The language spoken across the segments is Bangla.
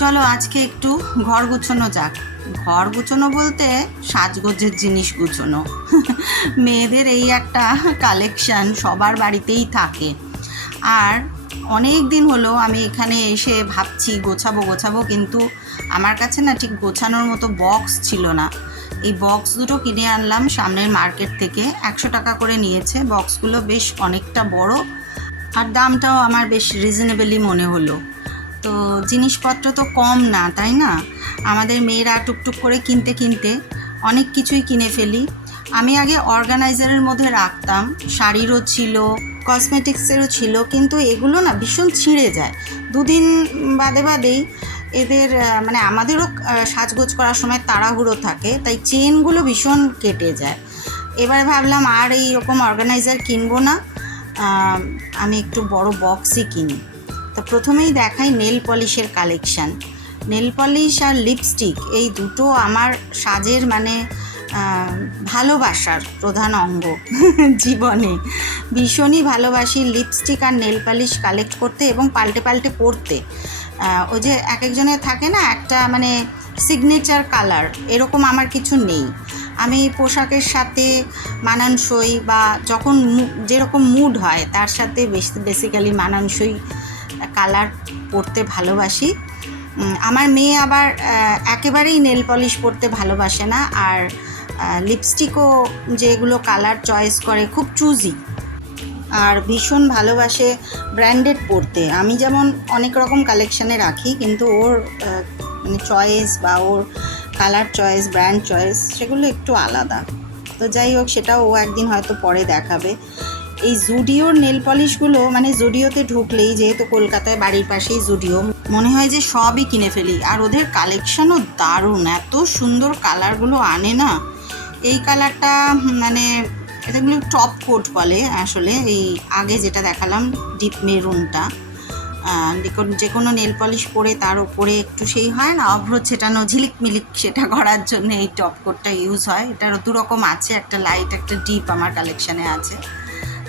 চলো আজকে একটু ঘর গুছানো যাক। ঘর গুছানো বলতে সাজগোজের জিনিস গুছানো। মেয়েদের এই একটা কালেকশন সবার বাড়িতেই থাকে। আর অনেক দিন হলো আমি এখানে এসে ভাবছি গোছাবো, কিন্তু আমার কাছে না ঠিক গোছানোর মতো বক্স ছিল না। এই বক্স দুটো কিনে আনলাম সামনের মার্কেট থেকে, 100 টাকা করে নিয়েছে। বক্সগুলো বেশ অনেকটা বড়, আর দামটাও আমার বেশ রিজনেবলই মনে হলো। তো জিনিসপত্র তো কম না, তাই না? আমাদের মেয়েরা টুকটুক করে কিনতে অনেক কিছুই কিনে ফেলি। আমি আগে অর্গানাইজারের মধ্যে রাখতাম, শাড়িরও ছিল, কসমেটিক্সেরও ছিল, কিন্তু এগুলো না ভীষণ ছিঁড়ে যায়। দুদিন বাদেই এদের মানে আমাদেরও সাজগোজ করার সময় তাড়াহুড়ো থাকে, তাই চেনগুলো ভীষণ কেটে যায়। এবারে ভাবলাম আর এই রকম অর্গানাইজার কিনবো না, আমি একটু বড় বক্সই কিনি। তো প্রথমেই দেখাই নেল পলিশের কালেকশান। নেল পলিশ আর লিপস্টিক এই দুটো আমার সাজের মানে ভালোবাসার প্রধান অঙ্গ। জীবনে ভীষণই ভালোবাসি লিপস্টিক আর নেল পলিশ কালেক্ট করতে এবং পাল্টে পরতে। ওই যে এক একজনের থাকে না একটা মানে সিগনেচার কালার, এরকম আমার কিছু নেই। আমি পোশাকের সাথে মানানসই বা যখন যেরকম মুড হয় তার সাথে বেসিক্যালি মানানসই কালার পরতে ভালোবাসি। আমার মেয়ে আবার একেবারেই নেল পলিশ পরতে ভালোবাসে না, আর লিপস্টিকও যেগুলো কালার চয়েস করে খুব চুজি, আর ভীষণ ভালোবাসে ব্র্যান্ডেড পরতে। আমি যেমন অনেক রকম কালেকশানে রাখি, কিন্তু ওর মানে চয়েস বা ওর কালার চয়েস, ব্র্যান্ড চয়েস সেগুলো একটু আলাদা। তো যাই হোক, সেটাও ও একদিন হয়তো পরে দেখাবে। এই জুডিওর নেল পলিশগুলো মানে জুডিওতে ঢুকলেই, যেহেতু কলকাতায় বাড়ির পাশেই জুডিও, মনে হয় যে সবই কিনে ফেলি। আর ওদের কালেকশানও দারুণ, এত সুন্দর কালারগুলো আনে না। এই কালারটা মানে এটাগুলো টপ কোট বলে আসলে, এই আগে যেটা দেখালাম ডিপ মেরুনটা। যে কোনো নেল পলিশ পরে তার উপরে একটু সেই হয় না অভ্র ছেটানো ঝিলিক মিলিক, সেটা করার জন্য এই টপ কোটটা ইউজ হয়। এটারও দুরকম আছে, একটা লাইট একটা ডিপ আমার কালেকশানে আছে।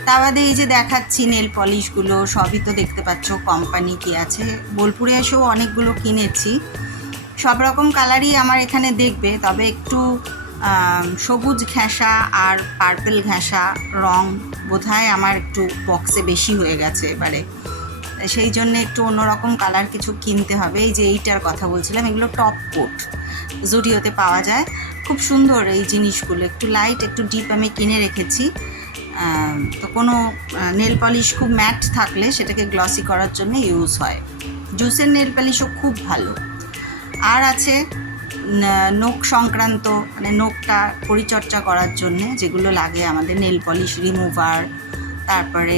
তা বাদে এই যে দেখাচ্ছি নেল পলিশগুলো সবই তো দেখতে পাচ্ছ কোম্পানি কি আছে। বোলপুরে এসেও অনেকগুলো কিনেছি, সব রকম কালারই আমার এখানে দেখবে, তবে একটু সবুজ ঘেঁষা আর পার্পেল ঘেঁষা রং বোধহয় আমার একটু বক্সে বেশি হয়ে গেছে এবারে, সেই জন্য একটু অন্যরকম কালার কিছু কিনতে হবে। এই যে এইটার কথা বলছিলাম, এগুলো টপ কোট জুডিওতে পাওয়া যায়, খুব সুন্দর এই জিনিসগুলো, একটু লাইট একটু ডিপ আমি কিনে রেখেছি। তো কোনো নেল পলিশ খুব ম্যাট থাকলে সেটাকে গ্লসি করার জন্য ইউজ হয়। জুসের নেল পলিশও খুব ভালো। আর আছে নখ সংক্রান্ত, মানে নখটা পরিচর্যা করার জন্যে যেগুলো লাগে আমাদের, নেল পলিশ রিমুভার, তারপরে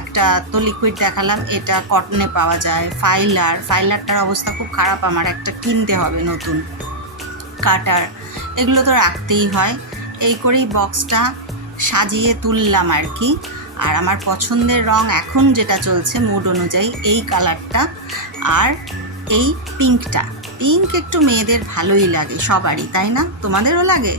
একটা তো লিকুইড দেখালাম, এটা কটনে পাওয়া যায়। ফাইলারটার অবস্থা খুব খারাপ, আমার একটা কিনতে হবে নতুন। কাটার, এগুলো তো রাখতেই হয়। এই করেই বক্সটা সাজিয়ে তুললাম আর কি। আর আমার পছন্দের রং এখন যেটা চলছে মুড অনুযায়ী এই কালারটা, আর এই পিঙ্কটা। পিঙ্ক একটু মেয়েদের ভালোই লাগে সবারই, তাই না? তোমাদেরও লাগে?